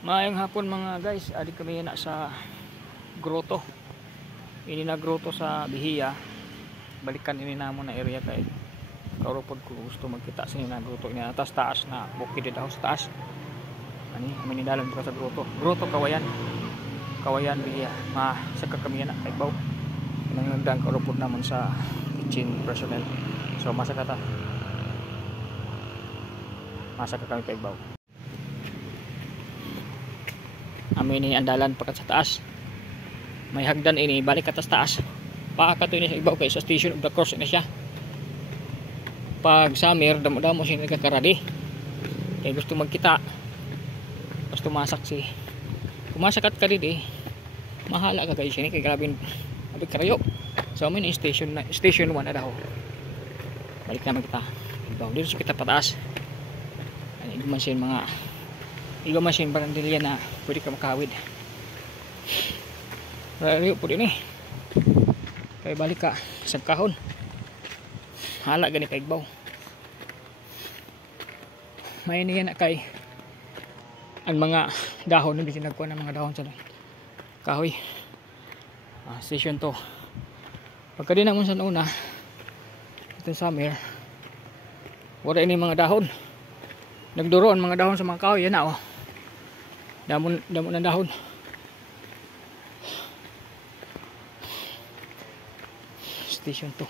Maayong hapon mga guys, adi kami na sa grotto. Ini na grotto sa Bihiya. Balikan ini namo na area kay kauropod ko gusto magkita sa na grotto ini atas taas na bukid dito sa taas. Ani amin dalan dito sa grotto. Grotto Kawayan. Kawayan Bihiya. Saka kami na kay baw. Nangandang kauropod namon sa kitchen personnel. So masaka kami kay baw. Amin ini andalan pagkat sa taas. May hagdan ini balik atas taas. Paaka to ini sa ibaw kay sa station of the cross na siya. Pag summer damo-damo siya nagkakaradi. Kay gusto magkita. Gusto masak si. Kumasak at karidi. Mahala ka guys ini kay grabing abi karayo. So amin ini station 1 na daw. Balik naman kita. Ibaw dito sa kita pataas. Ani man siya mga iba machine barandilya na pwede ka makawid. Rayo po din eh. Kaya balik ka sa kahon. Hala gani kay igbaw. May niya na kay ang mga dahon hindi sinagkuha ng mga dahon sa kahoy. Station to. Pagka din naman sa una itong summer wala ini mga dahon. Nagduro ang mga dahon sa mga kahoy. Yan na oh. Damon ng dahon. Station 2.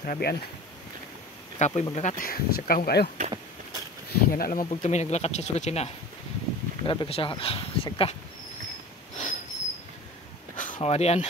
Grabe an. Kapoy maglakat. Sa kahong kayo. Yan na naman pag kami naglakat sa sugat na. Grabe ka sa sagka. Awarian.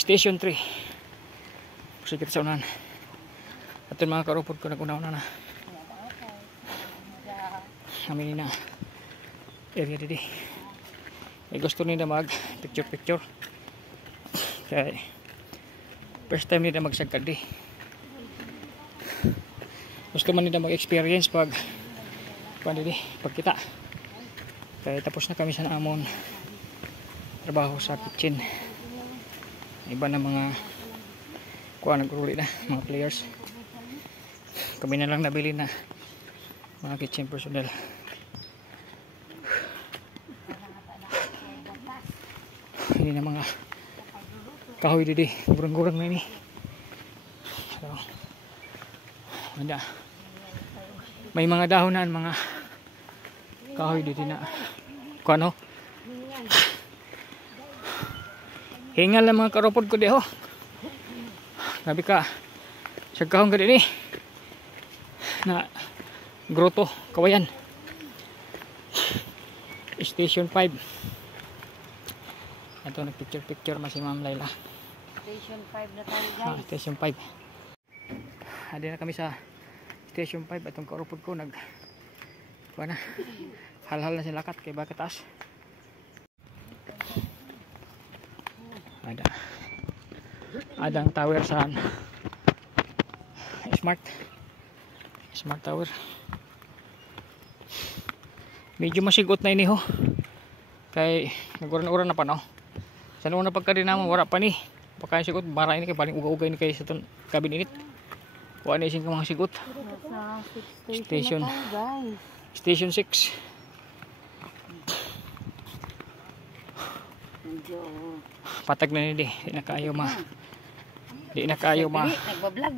Station 3. Sikit sa unahan. At yung mga karopod ko nag-una-una na. Amin na. Area didi. May gusto nila mag picture. Kaya first time nila magsagkad di. Gusto man nila mag-experience pag kita. Kaya tapos na kami sa amon trabaho sa kitchen. Iba na mga nag-uli na mga players. Kami na lang nabili na mga kitchen personnel. Ini na mga kahoy didi, gurang-gurang na ini. So, may mga dahonan, mga kahoy didi na kuano. Hingal lang mga karopod ko di ho. Gabi ka sa kahong gadi ni na grotto Kawayan. Station 5. Ito nagpicture si Ma'am Layla. Station 5 na tayo guys. Station 5. Adi na kami sa Station 5. Atong kauropod ko hal-hal na silakat kay baka taas. Adang tower sa Smart Tower. Medyo masigot na ini ho. Kay naguran-uran na pa no. Sa una pagka din naman wala pa ni. Pagka sigot bara ini kay paling uga-uga ni kay sa ton kabin init. Kuha na ising mga sigot. Station 6. Patag na ni di na kayo nagbablog.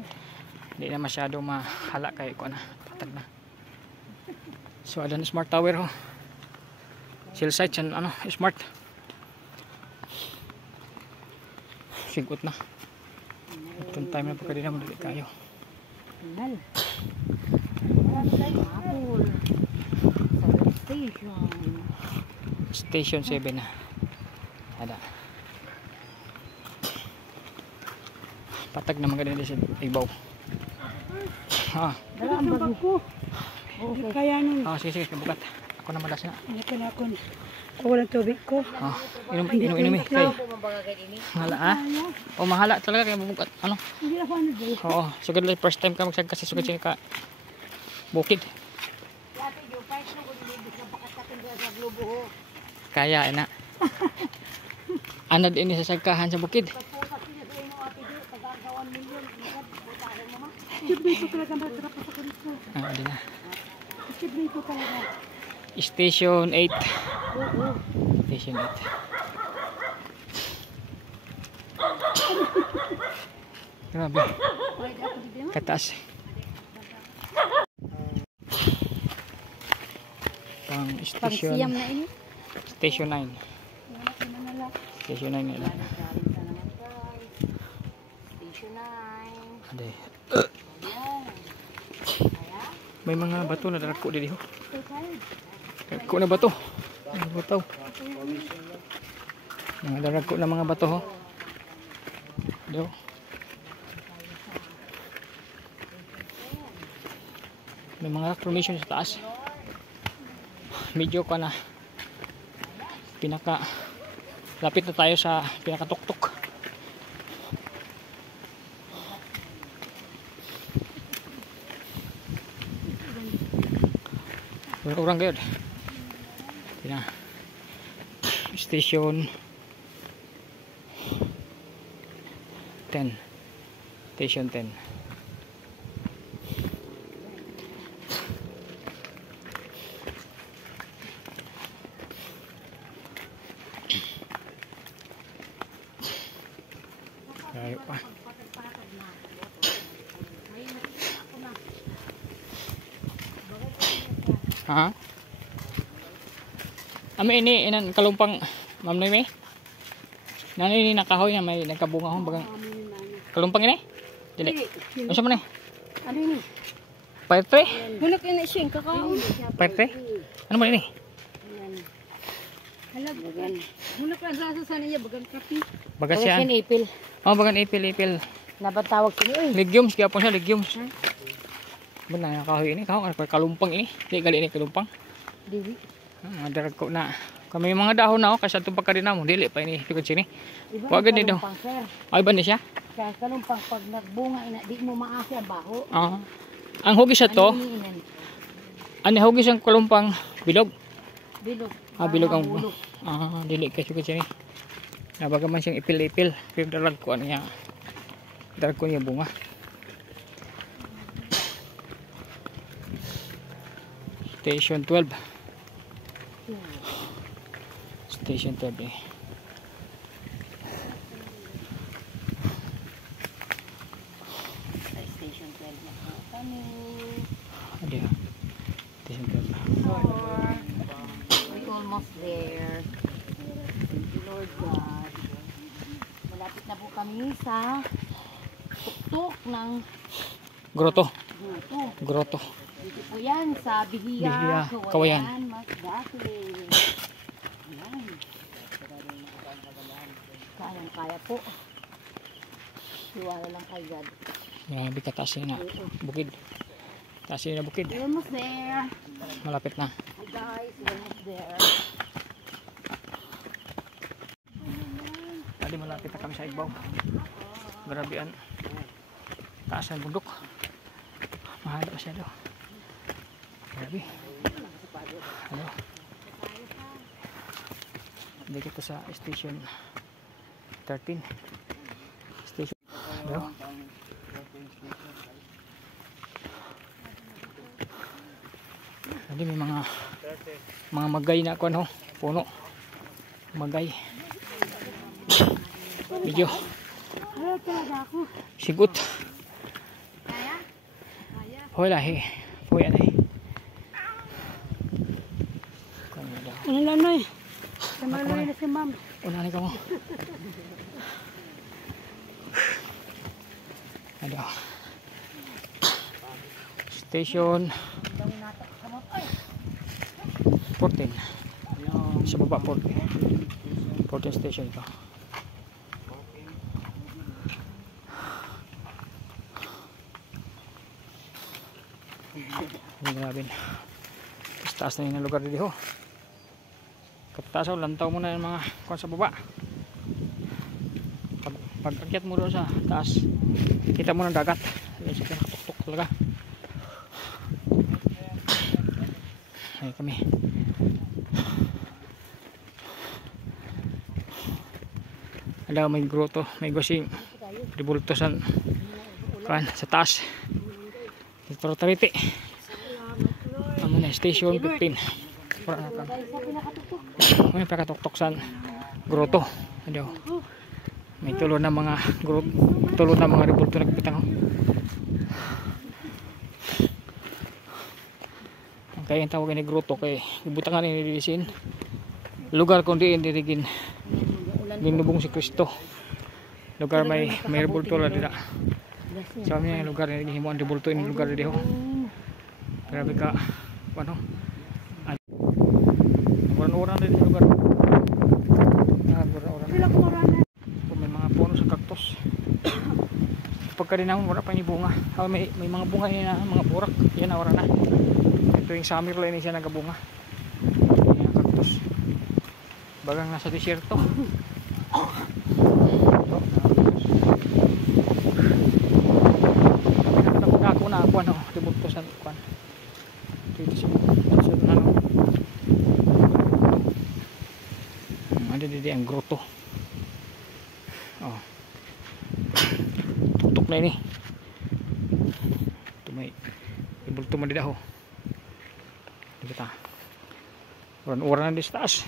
Di na masyado mahala kay kuha na patag na. So adan Smart Tower ho. Cell site and smart. Sigot na. Itong time na pagka din naman dali kayo. Station 7 na. Ada. Patag naman ganun sa ibaw. Dala ang bag ko. Okay. Kaya nun. Sige, bukat. Ako na malas na. Ako. Walang tubig ko. Inom kay. Hala O mahala talaga kay bubukat. Hindi ako din. Oo, sugad lang first time ka magsag kasi sugad siya ka bukid. Kaya ina. Anad ini sa sagkahan sa bukid. Hindi na. Dito talaga. Station 8. Oo. Station 8. Grabe. Kataas. Pang station. Pangsiyam na ini. Station 9. Station 9 nila. Station 9. Ade. May mga bato na darako dito. Darako na bato. Mga bato. Mga darako na mga bato ho. Dito. May mga rock formation sa taas. Medyo ka na pinaka lapit na tayo sa pinakatuktok. Orang gayud. Tina. Station 10. Station 10. Ayo pa. Ha? Ami ini inan kalumpang Ma'am Noy may. Nano ini nakahoy na may nagkabunga hong bagang kalumpang ini? Dili. Unsa man ni? Ano ini? Perte? Hulog ini siya kakao. Perte? Ano man ini? Hala bagan. Hulog ka sa niya bagan kapi. Bagas yan. Ipil. Oh, bagan ipil. Nabatawag sini oy. Legumes kaya po siya legumes. Benar nakahoy ini kaho kalumpang ini. Di gali ini kalumpang. Dili. Darag ko na. Kami mga dahon na kasi itong pagkarina mo. Dili pa ini. Pikot sini. Huwag ganito daw. Ay ba niya siya? Kaya kalumpang pag nagbunga ina di mo maasi ang baho. Ang hugis sa to. Ani hugis ang kalumpang bilog. Bilog. Bilog ang dili kasi pikot sini. Nabagaman siyang ipil-ipil. Pero darag ko niya. Darag ko niya bunga. Station 12. Station 12 eh. Station 12 na po kami. Adi ha. Station 12. We're almost there. Thank you Lord God. Malapit na po kami sa tuktok ng Grotto. Grotto. Grotto. Dito po yan sa Bihiya, Bihiya, Kawayan. Masbate. Ayan. Kayang-kaya po. Iwala lang kay God. Grabe kataas na bukid. Taas na bukid. We're almost there. Malapit na. Hi guys, we're almost there. Tadi malapit na kami sa ibaw. Grabean. Taas ng bundok. Mahal pa siya daw. Grabe. Ano? Hindi kita sa station 13. Station. Ano? Hindi may mga magay na ako ano. Puno. Magay. Medyo. Sigut. Hoy lahi. Hoy anay. Ano lang noy? Kamaloy na si ma'am. Unani ka mo. Ada. Station 14. Sa baba 14 station ito. Grabe na. Taas na yung lugar dito. Kaptasaw, lantaw mo na yung mga kuwan sa baba. Pag akyat mo doon sa taas, kita mo ng dagat. Yun sa pinakatuktok talaga. Ay kami. Ada may grotto, may gusing dibultosan kan sa taas. Dito tariti. Amo na station 15. Wala na kang. Guys, sa pinakatuktok. May pakatuktok sa groto. Ano? May tulo na mga groto, tulo na mga rebulto nagbitang. Ang kaya yung tawag ni groto kay ibutangan ni Dilisin. Lugar kundi indirigin ginubong si Kristo. Lugar may rebulto la dira. Sabi niya yung lugar ni himo ang rebulto in lugar diho. Grabe ka ano? Orang-orang din yung lugar. Orang-orang. May mga puno sa cactus. Pagka rin wala pa yung bunga. May mga bunga yun na, mga burak. Yan na, wala na. Ito yung summer line siya nagabunga. Yung cactus. Bagang nasa desierto. Ako na ako ano. Dibulto sa kwan. Dito siya. Didi ang groto. Oh. Tutok na ini. Ito may ibulto man dito. Dito ta. Uran-uran na sa taas.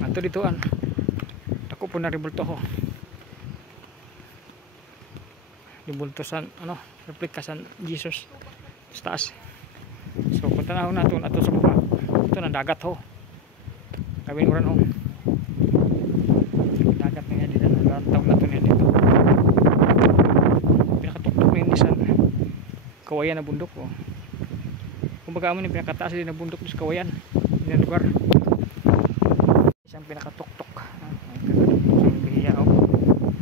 Ato ditoan. Ako po na ribulto ho. Ribulto sa ano, replika sa Jesus sa taas. So punta na ho nato sa baba. Ito na dagat ho. Gawin uran ho. Dagat na yan dito. Taon na ito niya dito. Pinakatuktok na yun isang kawayan na bundok. Oh. Kung baga mo yung pinakataas din na bundok sa kawayan. Yan lugar. Isang pinakatuktok. Isang bihiya. Oh.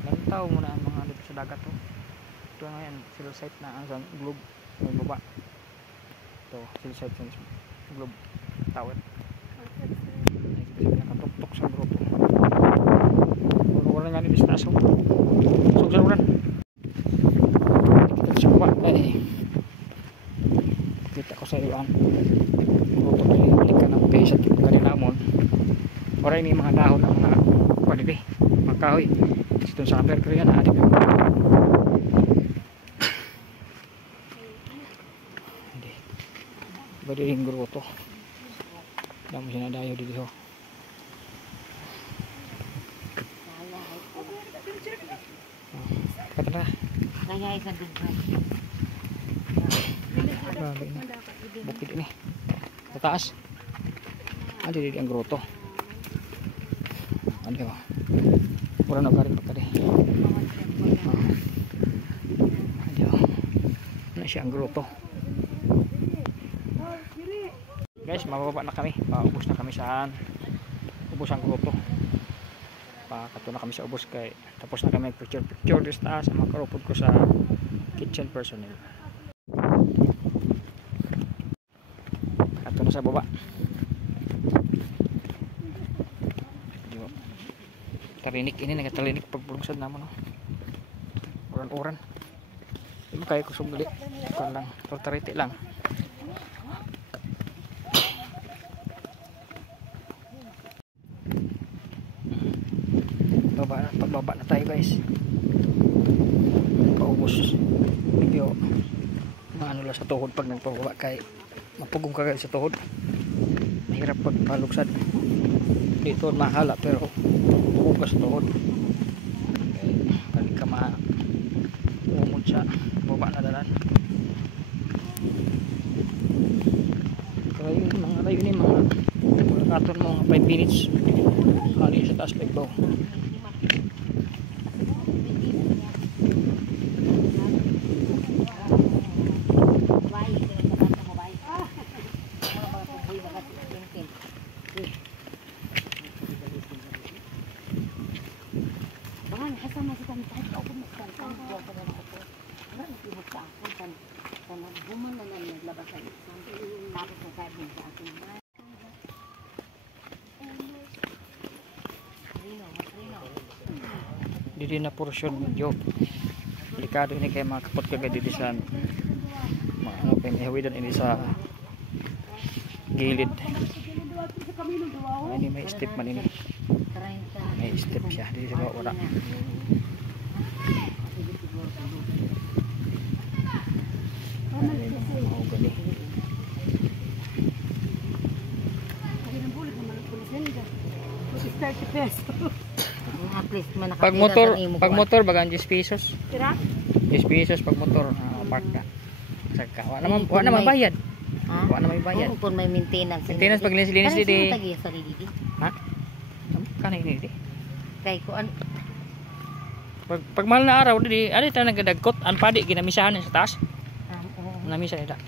Lantaw mo na ang mga dito sa dagat. Oh. Ito na yan. Silsite na ang globe. May baba. Ito. Silsite sa globe. Tower. Nakatuktok sa grupo. Wala nga nito sa taso. Sugsaluran. Dito sa baba. Kita ko sa iwan. Grupo na balik ka ng pay sa tipo kanila mo. Wala ini mga dahon ng mga kwaliti. Mga kahoy. Ito sa amber ko yan. Hindi. Bali yung grupo. Damo siya na dayo dito. Kata na. Kaya isa dugay. Grabe ini. Bukid ini. Sa taas. Adi di ang groto. Adi ba? Wala na garing pagkali. Adi ba? Ano siya ang groto. Guys, mababa na kami. Paubos na kami saan. Ubos ang groto. Pakato na kami sa ubos kay tapos na kami picture dito sa taas. Makarupod ko sa kitchen personnel. Pakato na sa baba. Tarinik ini nagatalinik pagbulugsad naman no. Uran-uran. Hindi mo kaya kusog gali. Ito lang. Tortarite lang. Pagbaba na tayo guys. Paubos. Medyo maano lang sa tuhod pag nagpababa kay mapugong ka guys sa tuhod. Mahirap pag palugsad. Dito mahala pero pugong ka sa tuhod. Balik ka umod sa baba na dalan. Kaya yung mga layo ni mga katon mo 5 minutes. Kali sa taas pagbaw. Didi na porsyon medyo delikado ini kay mga kapot kagad didi sa ano pinahawidan ini sa gilid. Ini may step man ini. May step siya didi sa wala. 30 pesos. At least man Pag motor bagang 10 pesos. Tira? 10 pesos pag motor, park ka. Saka wala naman bayad. Ha? Wala naman bayad. Oo, kung may maintenance. Maintenance pag linis Ano di. tagi sa lidi? Ha? Kanay ni di. Kay ko an Pag mahal na araw di, ari ta nagadagkot, an padi ginamisahan sa taas. oo. Namisa nila.